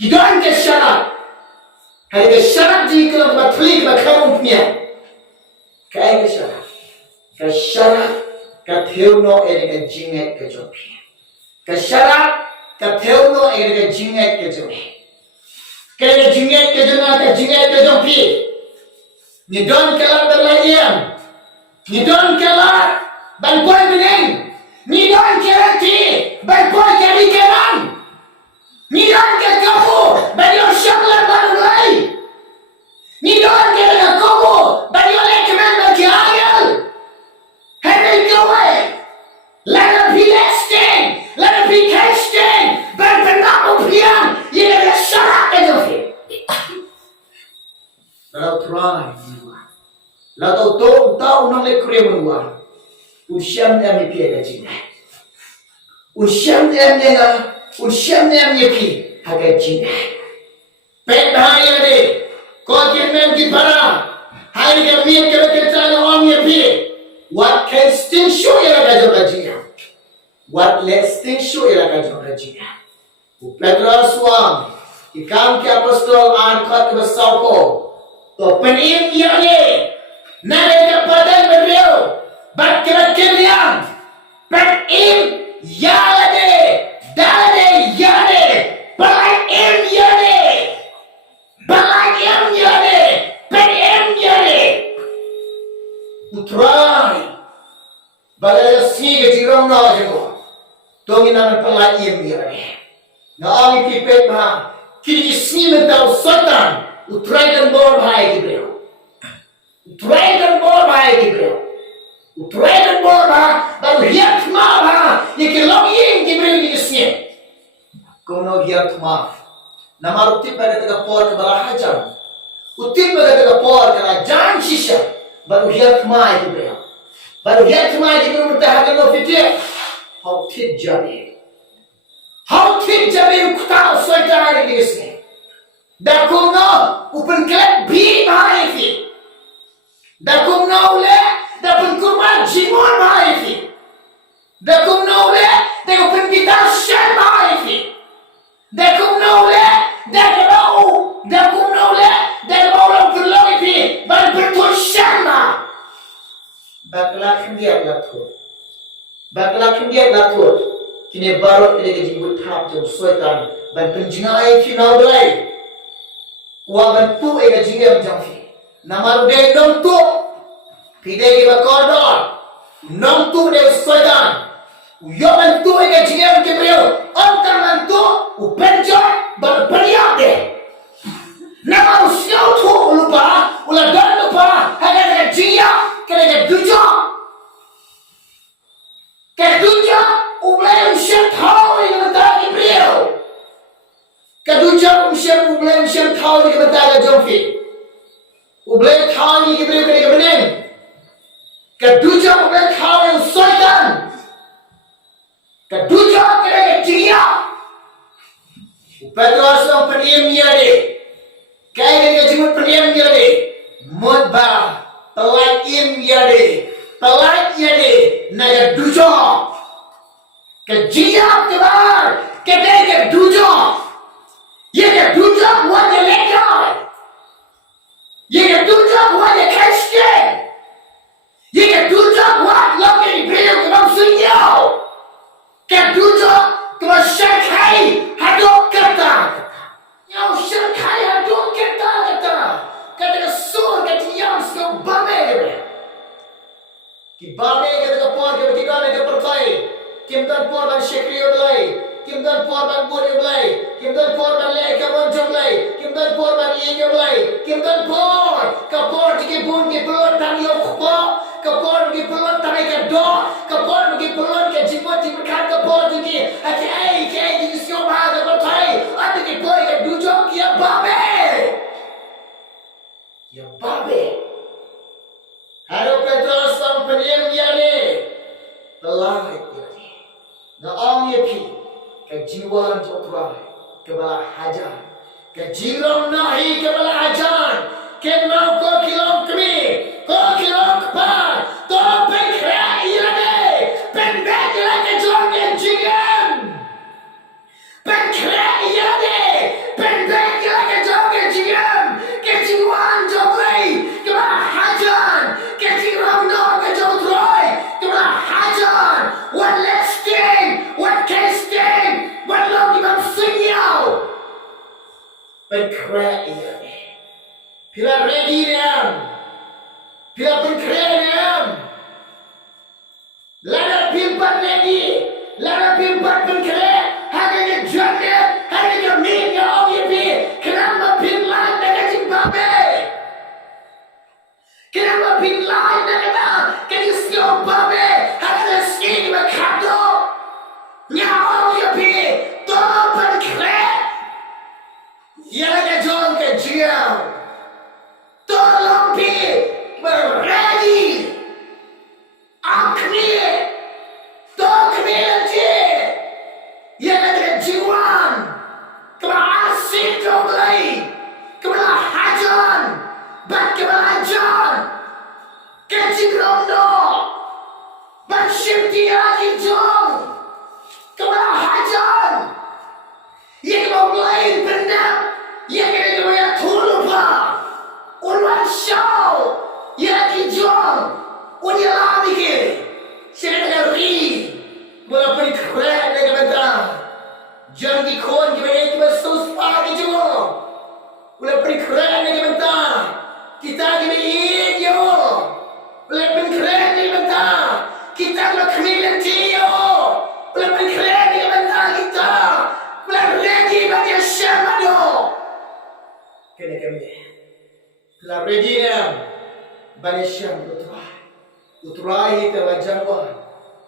Gidan ke syarat. Hari ke syarat jika kalau batli ke kamu punya. Kaya ke syarat. Ke syarat ke theono ke jinget ke jopi. Ke syarat ke theono ke jinget ke jopi. Kaya jinget ke jopi. Ni don kelak berlayam. Ni don kelak banpoy bening. Ni don kelak ti banpoy kari keran. Ni don kelak kamu banyo syaklan balai. Ni don kelak kamu banyo lekmen bagi ayal. Henry Gawai. Let it be lasting. Let it be casting. Berpendapat pian. Ia ada syarat ke jopi. Lalu try. Lalu tahu nang lekure menua. Usiam dia mi pia gaji. Usiam dia mi pi hagaji. Pet bahaya de. Kau kian ki para. Hari ke mi ke cara orang mi pi. What can sting show ia gaji. What let sting show ia gaji. Petrus wang. Ikam ke apostol angkat ke besauko. To penim ia ni. Nare ke padan beriu. Bat kira-kirian. Penim yade. Dade yade. Balai yade. Balai yade. Penim yade. Utrai. Balai si ke jirong na jengko. Tongi naman balai yade. Na ami pipet ba. Kiri si mentau satan. Utrai dan bor bahai kibreo. Utrai dan bor bahai kibreo. Utrai dan bor bahai. Baru hiat maha. Yang long yang kibreo ni kesnya. Kono hiat maha. Nama utip pada tega por ke bala hajar. Utip pada tega por ke rajan shisha. Baru hiat maha kibreo. Baru hiat maha kibreo mutahakan lo fitir. How tit jabe. How tit jabe ukutau soita hari ni kesnya. Dakum no upun kelak bi bahai fi. Dakum no le dapun kurban jimon bahai fi. Dakum no le dapun kita shen bahai fi. Dakum no le dakum no le orang perlu fi. Ban betul shen ma. Baklakin dia latur. Kini baru kita jemput tahap jauh soitan. Ban penjingai fi nau belai. Wagan tu ega jingem jamfi. Namar de nom tu. Pide ega kodor. Nom tu de soidan. Yogan tu ega jingem kebreu. Antar man tu upenjor berperiak de. Nama usiau tu lupa. Ulah dan lupa. Haga ega jingya. Kena ega duja. Kena duja. Ulai usiau tahu ega mentah kebreu. Kedua usiap ublem usiap tahu ni kita ada jompi. Ublem tahu ni kita beri kebening. Kedua ublem tahu yang syaitan. Kedua kita ceria. Petrus yang pendiam dia ni. Kaya dia cuma pendiam dia ni. Mudba pelak im dia ni. Pelak dia ni. Naya kedua. Kejiap kebar. Kedua. Ye ke duja wanya legal. Ye ke duja wanya Christian. Ye ke duja wat lagi beliau kena sunyau. Ke duja kena syakai hadok kata. Yang syakai hadok kata. Kata ke sur kata yang sekau babe. Ki babe kata ke por ke bertiga ke pertai. Kim dan por dan syekriyo belai. Kim dan por dan bodi belai. Kim dan por dan lek kawan jomlai. Kim dan por dan iye belai. Kim dan por kapor dike bun ke pelot tan yo khpo. Kapor ke pelot tan ke do. Kapor ke pelot ke jimot kan kapor dike. Ati ai ke di sio ma da bertai. Ati ke boy ke dujo kia babe. Ya babe. Haro Petrus sang peniem dia ni. Telah dia ni. Na ang ye pi. Kejiwan jokrai kebala hajar. Kejirong nahi kebala hajar. Kenau ko kilong kami. Ko kilong kepa. To pengkhreh ilane. Penbek ilane jong yang jingem. Pengkhreh ilane. pengkreh ini. Bila ready niam, bila pengkreh niam, lada pimpat ready, lada pimpat pengkreh, harga janda, harga min yang orang ini, kenapa pinlain dengan jingpynkhreh? Kenapa pinlain dengan kejisian babe, harga sini berkata, yang orang ini, tolong pengkreh, yang ada jom kejian. Tolong berready akhir takmir je yang ada jiwan kepada asyik jomlai kepada hajan bat kepada hajan kecil rondo bat syimtia hijau kepada hajan yang memulai benar yang ada kepada tulupa Ulwan Shaw, yang kijong, unya lami ke, saya nak ri, mula pengkreh nak kata, jangan dikon kita kita susah kijong, mula pengkreh nak kata, kita kita iyo, mula pengkreh nak kata, kita mula kemilan tiyo, mula pengkreh nak kata kita, mula ready bagi syamado, kena kami. La regina banisham utrai ke wajangwan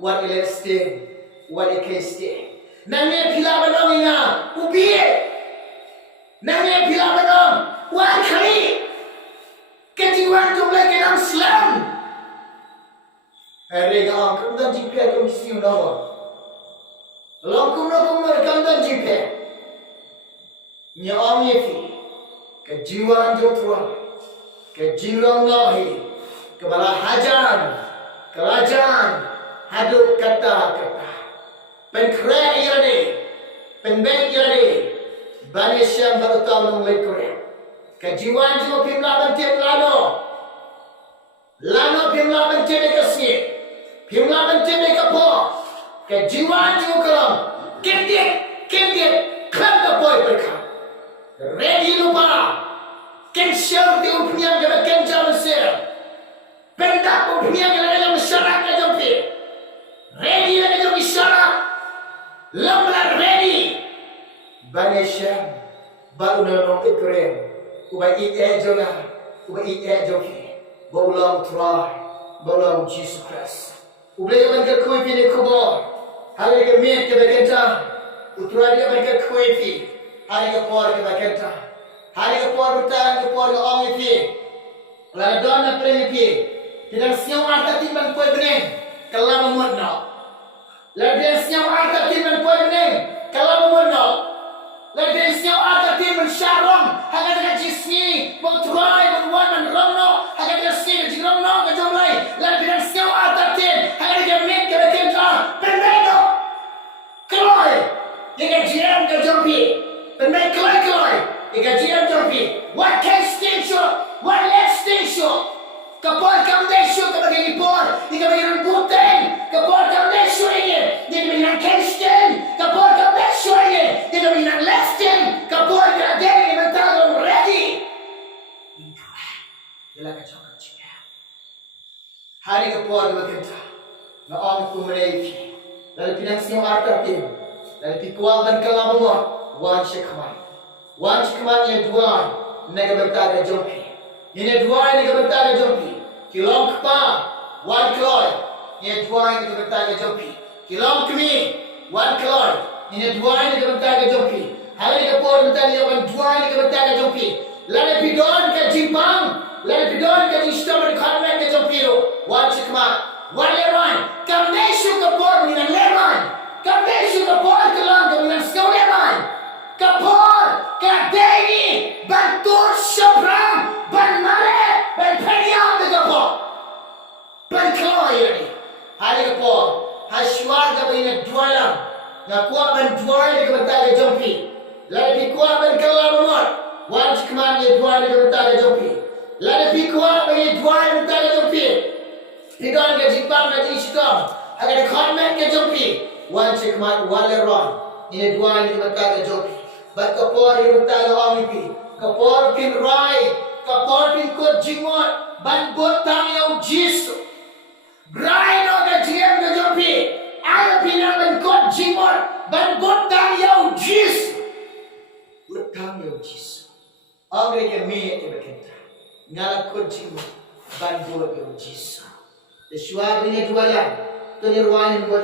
wat ileste wat ikeste nangnya pila banong ina ubi nangnya pila banong wat khali kejiwan tu lagi dalam Islam rega angkum dan jipya komisi unawa longkum rekam dan jipya nya omyefi kejiwan jotwa kejirong lahi kepala hajan kerajaan haduk kata-kata pengkreh irade penbeng irade banesyam berutama melekure kejiwan jiwa pimla bentip lano pimla bentip kasih pimla bentip kapo kejiwan jiwa kelam kendik kata boy berkah ready lupa Kensyar di upniang kena kencar mesir. Pendak upniang kena dalam masyarakat jompi. Ready lagi jompi syarat. Lamlar ready. Banesyam. Baru nanong ikrem. Ubay jonga. Ubay jompi. Baulang try. Baulang Jesus Christ. Ubay yaman ke kui pini KHUBOR. Hari ke mit ke kencar. Utrai yaman ke kui pi. Hari ke por ke kencar. Hari kepor utang kepor ke orang itu, lalu dona pergi itu, tidak siapa arta timbang kue bening, kalau memudno, lalu dia siapa arta timbang kue bening, kalau memudno, lalu dia siapa arta timbang syarong, hanya dengan jisni, bertuai, berwan, menrongno, hanya dengan sini, jirongno, kejomlai, lalu dia siapa arta timbang, hanya dengan mit kebekenca, pendekno, keloi, dengan jiran kejompi, pendek keloi. Ikajian jompi, what can station, what less station, kapal kamdesyo kapag ilipor, ikabagiran puteng, kapal kamdesyo ini, ikabagiran kensten, kapal kamdesyo ini, ikabagiran lesten, kapal kadeng, imentagong ready. Ila kacang kacang. Hari kapal kebakenta, na ang kumareiki, lalu pinangsiyong artatim, lalu pikual dan kalabawa, wan syekhamay. Wan cikuman yang dua nega bertaga jompi. Yang dua nega bertaga jompi. Kilom kepa wan kloy. Yang dua nega bertaga jompi. Kilom kemi wan kloy. Yang dua nega bertaga jompi. Hari kapor bertaga yang dua nega bertaga jompi. Lalu pidon ke jimpang. Lalu pidon ke jistomar konven ke jompi ro. Wan cikuman wan leran. Kamdesyu kapor dengan leran. Kamdesyu kapor kelang dengan skau leran. Kapor, kadeni, bantur shaphang, ban mare, ban periam de kapor. Ban kloy ini. Hari kapor, hashwar ka ina dualam. Ngakuat ban duai de kabataga jompi. Lalu kuat ban kalamor. Wan cikuman ye duai de kabataga jompi. Lalu kuat ban ye duai de kabataga jompi. Tidon ke jipang ke jistom. Agar konmen ke jompi. Wan cikuman wan leron. Ini duai de kabataga jompi. Bat kapor yung tayo amipi. Kapor pin rai. Kapor pin kot jingot. Ban bot tang yaw jisu. Rai no ka jiem ka jopi. Ayo pinang ban kot jingot. Ban bot tang yaw jisu. Bot tang yaw jisu. Angre ke me ke bekenta. Ngalak kot jingot. Ban bot yaw jisu. The shuar ni tualan. To nirwanin bot